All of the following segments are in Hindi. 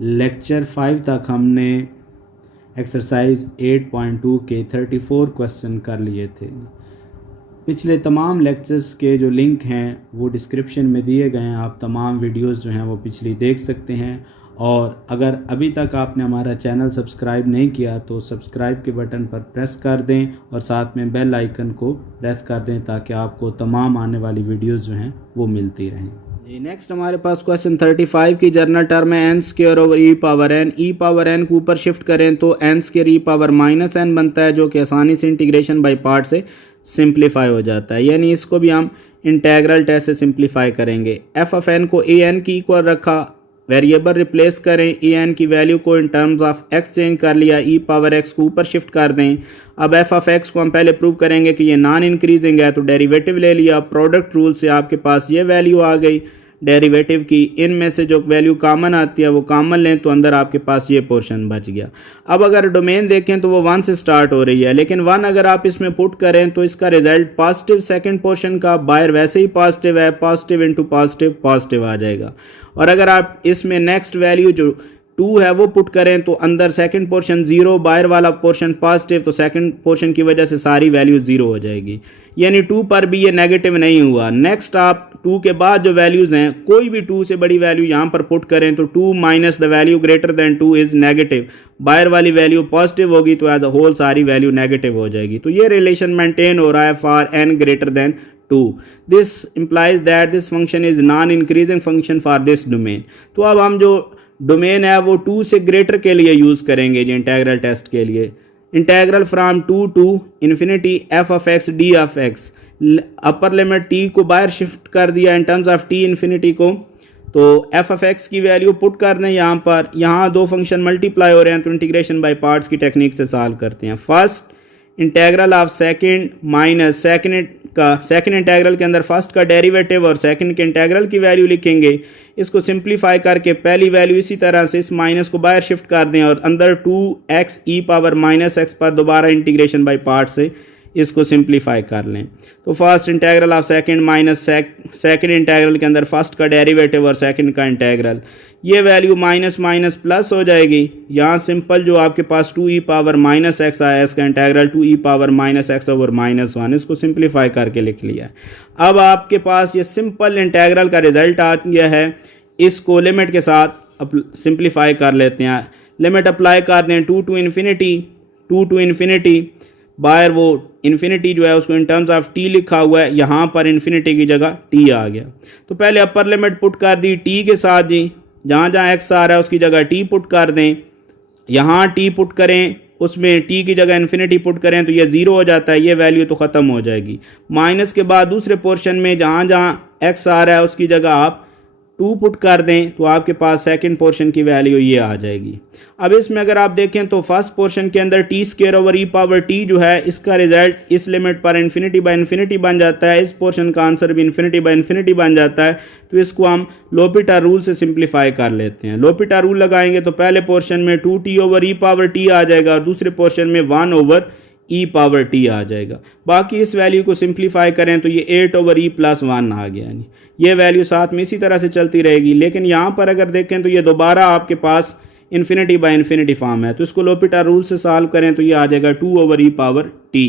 लेक्चर 5 तक हमने एक्सरसाइज 8.2 के 34 क्वेश्चन कर लिए थे। पिछले तमाम लेक्चर्स के जो लिंक हैं वो डिस्क्रिप्शन में दिए गए हैं, आप तमाम वीडियोस जो हैं वो पिछली देख सकते हैं। और अगर अभी तक आपने हमारा चैनल सब्सक्राइब नहीं किया तो सब्सक्राइब के बटन पर प्रेस कर दें और साथ में बेल आइकन को प्रेस कर दें ताकि आपको तमाम आने वाली वीडियोस जो हैं वो मिलती रहें। नेक्स्ट हमारे पास क्वेश्चन 35 की जर्नल टर्म है एन स्क्वायर ओवर ई पावर एन। ई पावर एन को ऊपर शिफ्ट करें तो एन स्क्वायर ई पावर माइनस एन बनता है, जो कि आसानी से इंटीग्रेशन बाय पार्ट से सिंप्लीफाई हो जाता है। यानी इसको भी हम इंटेग्रल टेस्ट से सिंप्लीफाई करेंगे। एफ ऑफ एन को ए एन की इक्वल रखा, वेरिएबल रिप्लेस करें, ए एन की वैल्यू को इन टर्म्स ऑफ एक्स चेंज कर लिया, ई पावर एक्स को ऊपर शिफ्ट कर दें। अब एफ ऑफ एक्स को हम पहले प्रूव करेंगे कि ये नॉन इंक्रीजिंग है तो डेरिवेटिव ले लिया, प्रोडक्ट रूल से आपके पास ये वैल्यू आ गई डेरिवेटिव की। इनमें से जो वैल्यू कॉमन आती है वो कॉमन लें तो अंदर आपके पास ये पोर्शन बच गया। अब अगर डोमेन देखें तो वो 1 से स्टार्ट हो रही है, लेकिन 1 अगर आप इसमें पुट करें तो इसका रिजल्ट पॉजिटिव सेकंड पोर्शन का बाहर वैसे ही पॉजिटिव है, पॉजिटिव इंटू पॉजिटिव पॉजिटिव आ जाएगा। और अगर आप इसमें नेक्स्ट वैल्यू जो 2 है वो पुट करें तो अंदर सेकंड पोर्शन 0, बाहर वाला पोर्शन पॉजिटिव, तो सेकंड पोर्शन की वजह से सारी वैल्यू 0 हो जाएगी। यानी 2 पर भी ये नेगेटिव नहीं हुआ। नेक्स्ट आप 2 के बाद जो वैल्यूज़ हैं, कोई भी 2 से बड़ी वैल्यू यहाँ पर पुट करें तो 2 minus the value greater than 2 is negative, बाहर वाली वैल्यू पॉजिटिव होगी तो एज अ होल सारी वैल्यू नेगेटिव हो जाएगी। तो ये रिलेशन मेंटेन हो रहा है for n greater than 2। This implies that this function is non increasing function for this domain. तो अब हम जो डोमेन है वो 2 से ग्रेटर के लिए यूज़ करेंगे जी इंटेग्रल टेस्ट के लिए। Integral from 2 to infinity f of x d of x, upper limit t को बाहर शिफ्ट कर दिया in terms of t infinity को, तो एफ ऑफ एक्स की वैल्यू पुट कर दें यहाँ पर। यहाँ 2 फंक्शन मल्टीप्लाई हो रहे हैं तो इंटीग्रेशन बाय पार्ट्स की टेक्निक से सॉल्व करते हैं। First integral of second minus second integral के अंदर फर्स्ट का डेरिवेटिव और सेकंड के इंटेग्रल की वैल्यू लिखेंगे। इसको सिंप्लीफाई करके पहली वैल्यू इसी तरह से इस माइनस को बाहर शिफ्ट कर दें और अंदर 2x ई पावर माइनस एक्स पर दोबारा इंटीग्रेशन बाय पार्ट से इसको सिंप्लीफाई कर लें। तो first integral of second minus second integral के अंदर फर्स्ट का डेरिवेटिव और सेकंड का इंटेग्रल, ये वैल्यू माइनस माइनस प्लस हो जाएगी। यहाँ सिंपल जो आपके पास 2 ई पावर माइनस एक्स आया, इसका integral 2 e power minus x over minus 1, इसको सिंप्लीफाई करके लिख लिया है। अब आपके पास ये सिंपल इंटेग्रल का रिजल्ट आ गया है। इसको लिमिट के साथ सिंप्लीफाई कर लेते हैं। लिमिट अप्लाई कर दें 2 टू इन्फिनिटी, बाहर वो इन्फिनिटी जो है उसको इन टर्म्स ऑफ टी लिखा हुआ है, यहाँ पर इन्फिनिटी की जगह टी आ गया। तो पहले अपर लिमिट पुट कर दी टी के साथ जी, जहाँ जहाँ एक्स आ रहा है उसकी जगह टी पुट कर दें। यहाँ टी पुट करें, उसमें टी की जगह इन्फिनिटी पुट करें तो ये 0 हो जाता है, ये वैल्यू तो ख़त्म हो जाएगी। माइनस के बाद दूसरे पोर्शन में जहाँ जहाँ एक्स आ रहा है उसकी जगह आप 2 पुट कर दें तो आपके पास सेकंड पोर्शन की वैल्यू ये आ जाएगी। अब इसमें अगर आप देखें तो फर्स्ट पोर्शन के अंदर टी स्क्वायर ओवर ई पावर टी जो है इसका रिजल्ट इस लिमिट पर इन्फिनिटी बाय इन्फिनिटी बन जाता है। इस पोर्शन का आंसर भी इन्फिनिटी बाय इन्फिनिटी बन जाता है। तो इसको हम लोपिटा रूल से सिंप्लीफाई कर लेते हैं। लोपिटा रूल लगाएंगे तो पहले पोर्शन में 2t ओवर ई पावर टी आ जाएगा और दूसरे पोर्शन में 1 ओवर ई पावर टी आ जाएगा। बाकी इस वैल्यू को सिंप्लीफाई करें तो ये 8 ओवर ई प्लस 1 आ गया। यानी ये वैल्यू साथ में इसी तरह से चलती रहेगी। लेकिन यहाँ पर अगर देखें तो ये दोबारा आपके पास इन्फिनिटी बाय इन्फिनिटी फॉर्म है, तो इसको लोपिटा रूल से सॉल्व करें तो ये आ जाएगा 2 ओवर ई पावर टी।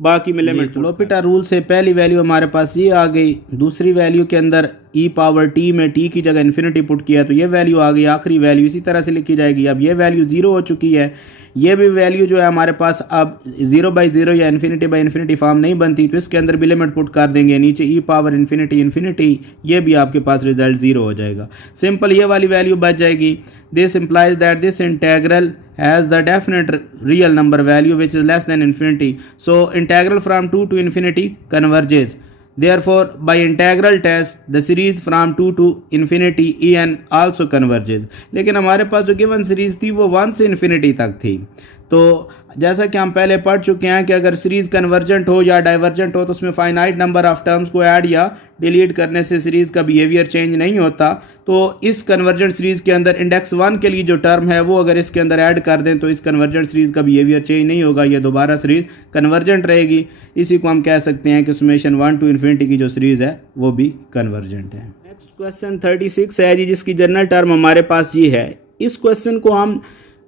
बाकी में लिमिट लोपिटा रूल से पहली वैल्यू हमारे पास ये आ गई, दूसरी वैल्यू के अंदर ई पावर टी में टी की जगह इन्फिनिटी पुट किया तो ये वैल्यू आ गई। आखिरी वैल्यू इसी तरह से लिखी जाएगी। अब ये वैल्यू 0 हो चुकी है, ये भी वैल्यू जो है हमारे पास अब 0/0 या इन्फिनिटी बाय इन्फिनिटी फॉर्म नहीं बनती, तो इसके अंदर भी लिमिट पुट कर देंगे। नीचे ई पावर इन्फिनिटी, ये भी आपके पास रिजल्ट 0 हो जाएगा। सिंपल ये वाली वैल्यू बच जाएगी। This implies that this integral has the definite real number value which is less than infinity. So integral from 2 to infinity converges. Therefore, by integral test, the series from 2 to infinity en also converges. लेकिन हमारे पास जो गिवन सीरीज थी वो 1 से इन्फिनिटी तक थी। तो जैसा कि हम पहले पढ़ चुके हैं कि अगर सीरीज़ कन्वर्जेंट हो या डाइवर्जेंट हो तो उसमें फाइनाइट नंबर ऑफ टर्म्स को ऐड या डिलीट करने से सीरीज़ का बिहेवियर चेंज नहीं होता। तो इस कन्वर्जेंट सीरीज़ के अंदर इंडेक्स 1 के लिए जो टर्म है वो अगर इसके अंदर ऐड कर दें तो इस कन्वर्जेंट सीरीज़ का बिहेवियर चेंज नहीं होगा, ये दोबारा सीरीज़ कन्वर्जेंट रहेगी। इसी को हम कह सकते हैं कि समेशन 1 to इन्फिनिटी की जो सीरीज़ है वो भी कन्वर्जेंट है। नेक्स्ट क्वेश्चन 36 है जी, जिसकी जनरल टर्म हमारे पास ये है इस क्वेश्चन को हम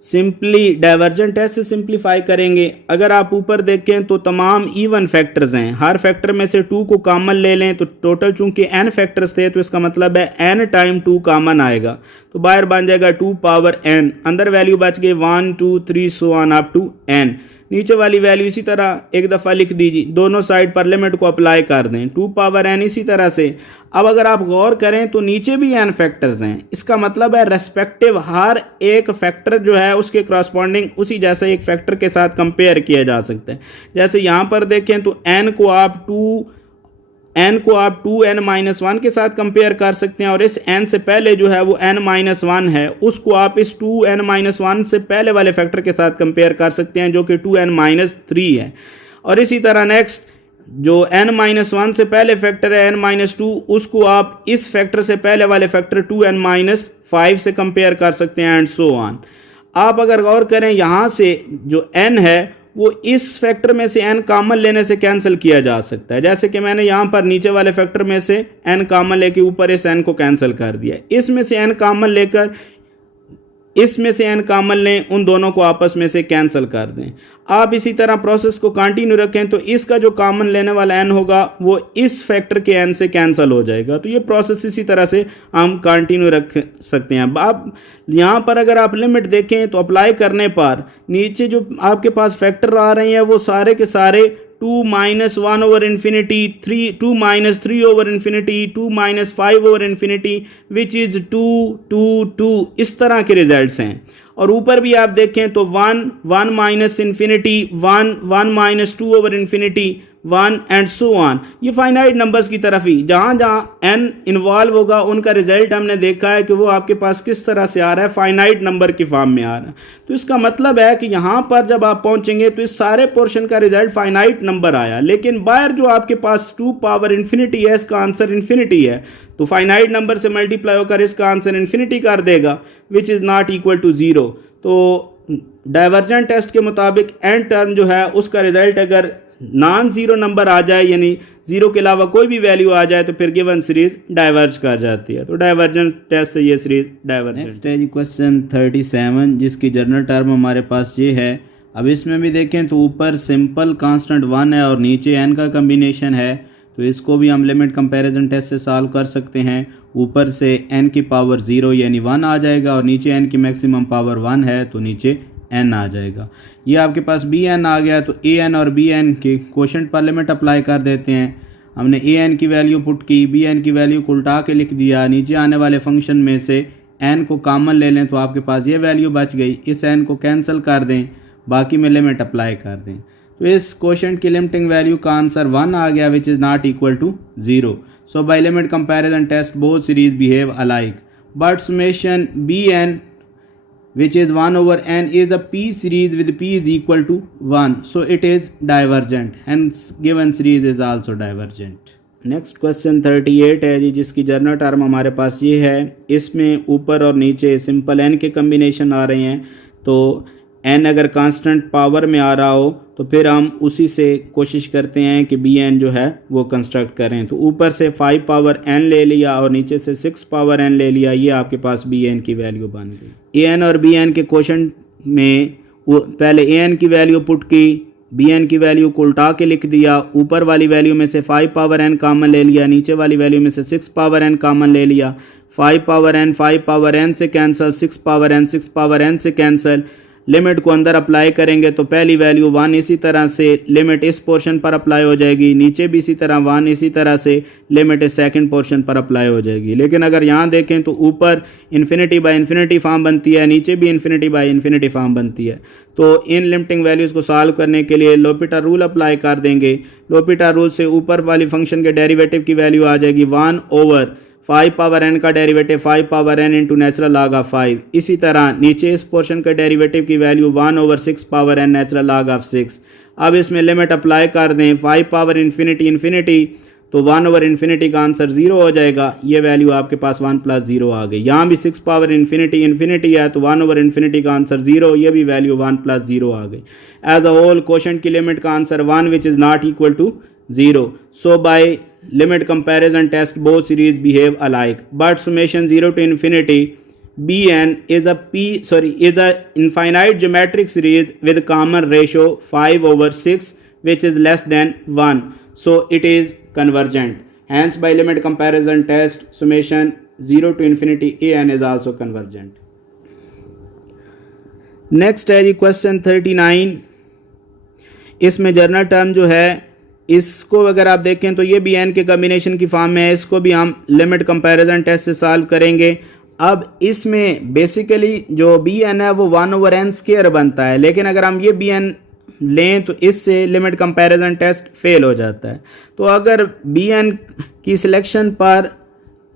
सिंपली डाइवर्जेंट टेस्ट से सिंप्लीफाई करेंगे। अगर आप ऊपर देखें तो तमाम इवन फैक्टर्स हैं, हर फैक्टर में से 2 को कॉमन ले लें तो टोटल चूंकि n फैक्टर्स थे तो इसका मतलब है n टाइम 2 कॉमन आएगा, तो बाहर बन जाएगा 2 पावर n, अंदर वैल्यू बच गई 1 2 3 so on up to n। नीचे वाली वैल्यू इसी तरह एक दफ़ा लिख दीजिए, दोनों साइड पर लिमिट को अप्लाई कर दें, 2 पावर n इसी तरह से। अब अगर आप गौर करें तो नीचे भी n फैक्टर्स हैं, इसका मतलब है रेस्पेक्टिव हर एक फैक्टर जो है उसके करस्पॉन्डिंग उसी जैसे एक फैक्टर के साथ कंपेयर किया जा सकता है। जैसे यहाँ पर देखें तो n को आप 2n-1 के साथ कंपेयर कर सकते हैं, और इस n से पहले जो है वो n-1 है उसको आप इस 2n-1 से पहले वाले फैक्टर के साथ कंपेयर कर सकते हैं जो कि 2n-3 है। और इसी तरह नेक्स्ट जो n-1 से पहले फैक्टर है n-2, उसको आप इस फैक्टर से पहले वाले फैक्टर 2n-5 से कंपेयर कर सकते हैं एंड सो ऑन। आप अगर गौर करें यहाँ से जो n है वो इस फैक्टर में से n कॉमन लेने से कैंसिल किया जा सकता है, जैसे कि मैंने यहाँ पर नीचे वाले फैक्टर में से n कॉमन लेके ऊपर इस n को कैंसिल कर दिया। इसमें से n कॉमन लेकर इसमें से n कॉमन लें, उन दोनों को आपस में से कैंसिल कर दें। आप इसी तरह प्रोसेस को कंटिन्यू रखें तो इसका जो कॉमन लेने वाला n होगा वो इस फैक्टर के n से कैंसिल हो जाएगा। तो ये प्रोसेस इसी तरह से हम कंटिन्यू रख सकते हैं। अब यहाँ पर अगर आप लिमिट देखें तो अप्लाई करने पर नीचे जो आपके पास फैक्टर आ रहे हैं वो सारे के सारे 2 - 1 over infinity, 2 - 3 over infinity, 2 - 5 over infinity which is 2 2 2 इस तरह के रिजल्ट्स हैं। और ऊपर भी आप देखें तो 1 1 minus infinity, 1 1 - 2 over infinity, 1 and so on. ये फाइनाइट नंबर्स की तरफ ही जहाँ जहाँ n इन्वॉल्व होगा उनका रिजल्ट हमने देखा है कि वो आपके पास किस तरह से आ रहा है, फाइनाइट नंबर की फॉर्म में आ रहा है। तो इसका मतलब है कि यहाँ पर जब आप पहुँचेंगे तो इस सारे पोर्शन का रिजल्ट फाइनाइट नंबर आया, लेकिन बाहर जो आपके पास 2 पावर इन्फिनिटी है इसका आंसर इन्फिनिटी है, तो फाइनाइट नंबर से मल्टीप्लाई होकर इसका आंसर इन्फिनिटी कर देगा which is not equal to 0। तो डाइवर्जेंट टेस्ट के मुताबिक एन टर्म जो है उसका रिजल्ट अगर नॉन जीरो नंबर आ जाए यानी जीरो के अलावा कोई भी वैल्यू आ जाए तो फिर गिवन सीरीज डाइवर्ज कर जाती है। तो डाइवर्जेंट टेस्ट से ये सीरीज डाइवर्जेंट। नेक्स्ट है जी क्वेश्चन 37 जिसकी जनरल टर्म हमारे पास ये है। अब इसमें भी देखें तो ऊपर सिंपल कांस्टेंट 1 है और नीचे n का कम्बिनेशन है, तो इसको भी हम लिमिट कंपैरिजन टेस्ट से सॉल्व कर सकते हैं। ऊपर से n की पावर 0 यानी 1 आ जाएगा और नीचे n की मैक्सिमम पावर 1 है तो नीचे n आ जाएगा। ये आपके पास bn आ गया तो an और bn के क्वोशंट पर लिमिट अप्लाई कर देते हैं। हमने an की वैल्यू पुट की, bn की वैल्यू को उल्टा के लिख दिया, नीचे आने वाले फंक्शन में से n को कॉमन ले लें तो आपके पास ये वैल्यू बच गई। इस n को कैंसिल कर दें, बाकी में लिमिट अप्लाई कर दें, तो इस क्वोशंट की लिमिटिंग वैल्यू का आंसर 1 आ गया which is not equal to 0। So by limit comparison test both series behave alike but summation bn which is 1 over n is a p series with p is equal to 1, so it is divergent, hence given series is also divergent। Next question 38 है जी जिसकी जनरल टर्म हमारे पास ये है। इसमें ऊपर और नीचे सिंपल n के कम्बिनेशन आ रहे हैं, तो n अगर कांस्टेंट पावर में आ रहा हो तो फिर हम उसी से कोशिश करते हैं कि bn जो है वो कंस्ट्रक्ट करें। तो ऊपर से 5 पावर n ले लिया और नीचे से 6 पावर n ले लिया, ये आपके पास bn की वैल्यू बन गई। an और bn के क्वोशंट में पहले an की वैल्यू पुट की, bn की वैल्यू को उल्टा के लिख दिया, ऊपर वाली वैल्यू में से 5 पावर n कॉमन ले लिया, नीचे वाली वैल्यू में से 6 पावर n कॉमन ले लिया। 5 पावर n से कैंसिल, 6 पावर n से कैंसिल, लिमिट को अंदर अप्लाई करेंगे तो पहली वैल्यू 1 इसी तरह से लिमिट इस पोर्शन पर अप्लाई हो जाएगी, नीचे भी इसी तरह 1 इसी तरह से लिमिट इस सेकंड पोर्शन पर अप्लाई हो जाएगी। लेकिन अगर यहाँ देखें तो ऊपर इन्फिनिटी बाय इन्फिनिटी फॉर्म बनती है, नीचे भी इन्फिनिटी बाय इन्फिनिटी फॉर्म बनती है। तो इन लिमिटिंग वैल्यूज़ को सॉल्व करने के लिए लोपिटा रूल अप्लाई कर देंगे। लोपिटा रूल से ऊपर वाली फंक्शन के डेरिवेटिव की वैल्यू आ जाएगी 1 ओवर 5 पावर n का derivative 5 power n into natural log of 5। इसी तरह नीचे इस पोर्शन का डेरिवेटिव की value 1 over 6 power n natural log of 6। अब इसमें लिमिट अप्लाई कर दें 5 पावर इन्फिनिटी तो 1 ओवर इन्फिनिटी का आंसर 0 हो जाएगा। ये वैल्यू आपके पास 1 + 0 आ गई। यहाँ भी 6 पावर इन्फिनिटी है तो 1 ओवर इन्फिनिटी का आंसर 0, ये भी वैल्यू 1 + 0 आ गई। एज अ होल क्वोशंट की लिमिट का answer 1 which is not equal to 0। So by limit comparison test both series behave alike but summation 0 to infinity Bn is a infinite geometric series with common ratio 5/6 which is less than 1, so it is convergent. Hence by limit comparison test summation 0 to infinity an is also convergent. Next है जी क्वेश्चन 39. इसमें जर्नल टर्म जो है इसको अगर आप देखें तो ये भी एन के कम्बिनेशन की फॉर्म में है, इसको भी हम लिमिट कंपैरिजन टेस्ट से सॉल्व करेंगे. अब इसमें बेसिकली जो बी एन है वो 1/n² बनता है, लेकिन अगर हम ये बी एन लें तो इससे लिमिट कंपैरिजन टेस्ट फेल हो जाता है. तो अगर बी एन की सिलेक्शन पर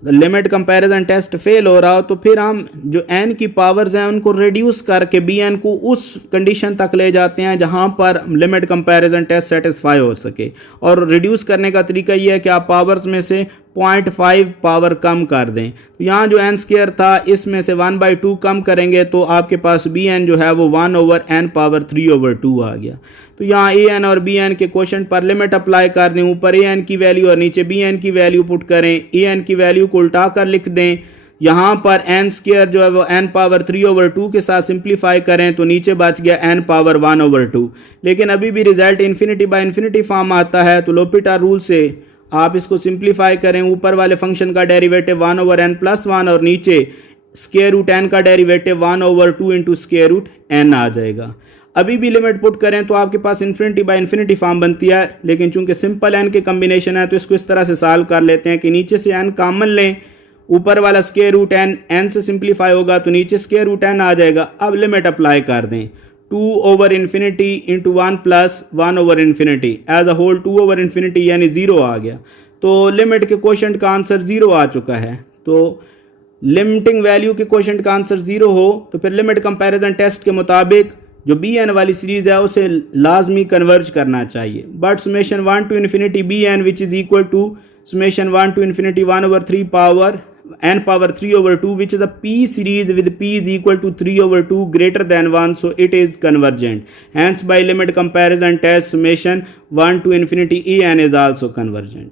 लिमिट कंपैरिजन टेस्ट फेल हो रहा हो तो फिर हम जो एन की पावर्स हैं उनको रिड्यूस करके बी एन को उस कंडीशन तक ले जाते हैं जहां पर लिमिट कंपैरिजन टेस्ट सेटिस्फाई हो सके. और रिड्यूस करने का तरीका ये है कि आप पावर्स में से 0.5 पावर कम कर दें. तो यहाँ जो n² था इसमें से 1/2 कम करेंगे तो आपके पास बी एन जो है वो 1/n⁻³ आ गया. तो यहाँ ए एन और बी एन के क्वेश्चन पर लिमिट अप्लाई कर दें, ऊपर ए एन की वैल्यू और नीचे बी एन की वैल्यू पुट करें. ए एन की वैल्यू को उल्टा कर लिख दें. यहाँ पर n² जो है वो n⁻³ के साथ सिंप्लीफाई करें तो नीचे बच गया n⁻1/2. लेकिन अभी भी result infinity by infinity form आता है, तो लोपिटा रूल से आप इसको सिंप्लीफाई करें. ऊपर वाले फंक्शन का डेरिवेटिव 1/n+1 और नीचे √n का डेरिवेटिव 1/2 इंटू √n आ जाएगा. अभी भी लिमिट पुट करें तो आपके पास इन्फिनिटी बाय इन्फिनिटी फॉर्म बनती है, लेकिन चूंकि सिंपल n के कम्बिनेशन है तो इसको इस तरह से सॉल्व कर लेते हैं कि नीचे से n कॉमन लें, ऊपर वाला √n n से सिंप्लीफाई होगा तो नीचे √n आ जाएगा. अब लिमिट अप्लाई कर दें 2/∞ इंटू 1 + 1/∞ एज अ होल 2/∞ यानी 0 आ गया. तो लिमिट के क्वोशंट का आंसर 0 आ चुका है. तो लिमिटिंग वैल्यू के क्वोशंट का आंसर 0 हो तो फिर लिमिट कंपैरिजन टेस्ट के मुताबिक जो बी एन वाली सीरीज है उसे लाजमी कन्वर्ज करना चाहिए. But summation 1 to infinity b n which is equal to summation 1 to infinity 1/3 power n⁻3/2 which is a p series with p is equal to 3/2 greater than 1, so it is convergent. Hence by limit comparison test summation 1 to infinity an is also convergent.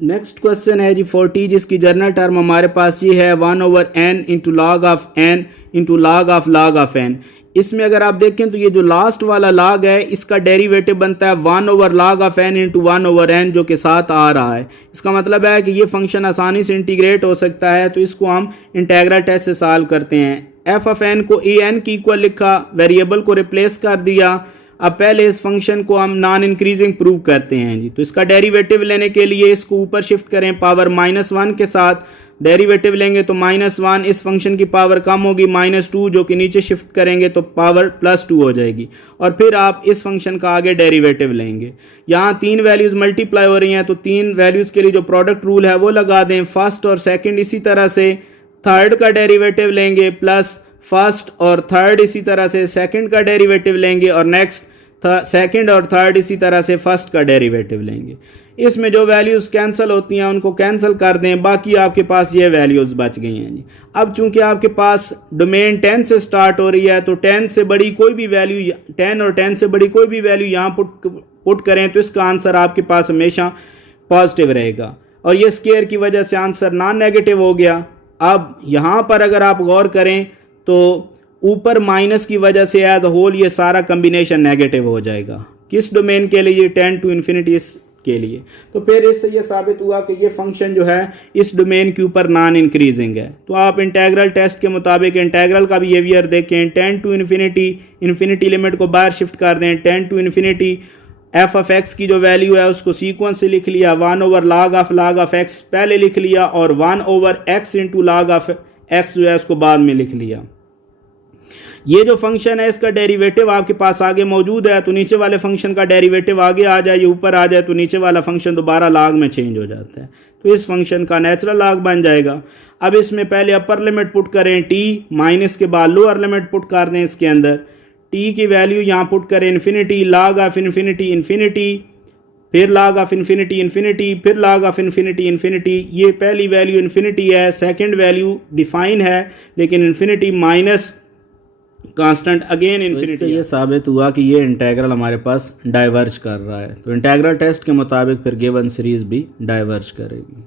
Next question है जी 40, जिसकी जर्नल टर्म हमारे पास ये है 1/n into log of n into log of n. इसमें अगर आप देखें तो ये जो लास्ट वाला log है इसका डेरिवेटिव बनता है 1/log of n into 1/n जो के साथ आ रहा है. इसका मतलब है कि ये फंक्शन आसानी से इंटीग्रेट हो सकता है, तो इसको हम इंटेग्रल टेस्ट से सॉल्व करते हैं. f ऑफ n को a n की इक्वल लिखा, वेरिएबल को रिप्लेस कर दिया. अब पहले इस फंक्शन को हम नॉन इंक्रीजिंग प्रूव करते हैं जी. तो इसका डेरिवेटिव लेने के लिए इसको ऊपर शिफ्ट करें पावर -1 के साथ. डेरिवेटिव लेंगे तो -1, इस फंक्शन की पावर कम होगी -2 जो कि नीचे शिफ्ट करेंगे तो पावर +2 हो जाएगी. और फिर आप इस फंक्शन का आगे डेरिवेटिव लेंगे. यहाँ 3 वैल्यूज़ मल्टीप्लाई हो रही हैं तो 3 वैल्यूज़ के लिए जो प्रोडक्ट रूल है वो लगा दें. फर्स्ट और सेकंड इसी तरह से थर्ड का डेरिवेटिव लेंगे प्लस फर्स्ट और थर्ड इसी तरह से सेकंड का डेरिवेटिव लेंगे और नेक्स्ट सेकंड और थर्ड इसी तरह से फर्स्ट का डेरिवेटिव लेंगे. इसमें जो वैल्यूज़ कैंसिल होती हैं उनको कैंसिल कर दें, बाकी आपके पास ये वैल्यूज़ बच गई हैं जी. अब चूंकि आपके पास डोमेन 10 से स्टार्ट हो रही है तो 10 से बड़ी कोई भी वैल्यू 10 और 10 से बड़ी कोई भी वैल्यू यहाँ पुट करें तो इसका आंसर आपके पास हमेशा पॉजिटिव रहेगा. और ये स्केयर की वजह से आंसर नॉन नेगेटिव हो गया. अब यहाँ पर अगर आप गौर करें तो ऊपर माइनस की वजह से एज अ होल ये सारा कम्बिनेशन नेगेटिव हो जाएगा. किस डोमेन के लिए? 10 to infinity के लिए. तो फिर इससे ये साबित हुआ कि ये फंक्शन जो है इस डोमेन के ऊपर नॉन इंक्रीजिंग है. तो आप इंटेग्रल टेस्ट के मुताबिक इंटेग्रल का बिहेवियर देखें. 10 to infinity इन्फिनिटी लिमिट को बाहर शिफ्ट कर दें. 10 to infinity f of x की जो वैल्यू है उसको सीक्वेंस से लिख लिया. 1/log ऑफ x पहले लिख लिया और 1/x into log of x जो है उसको बाद में लिख लिया. ये जो फंक्शन है इसका डेरिवेटिव आपके पास आगे मौजूद है तो नीचे वाले फंक्शन का डेरिवेटिव आगे आ जाए, ये ऊपर आ जाए तो नीचे वाला फंक्शन दोबारा log में चेंज हो जाता है. तो इस फंक्शन का नेचुरल log बन जाएगा. अब इसमें पहले अपर लिमिट पुट करें t, माइनस के बाद लोअर लिमिट पुट कर दें. इसके अंदर t की वैल्यू यहाँ पुट करें इन्फिनिटी, log ऑफ इन्फिनिटी, फिर log ऑफ इन्फिनिटी, फिर log ऑफ इन्फिनिटी. ये पहली वैल्यू इन्फिनिटी है, सेकेंड वैल्यू डिफाइन है लेकिन infinity minus constant again infinity. तो ये साबित हुआ कि ये इंटेग्रल हमारे पास डाइवर्ज कर रहा है. तो इंटेग्रल टेस्ट के मुताबिक फिर गिवन सीरीज भी डाइवर्ज करेगी.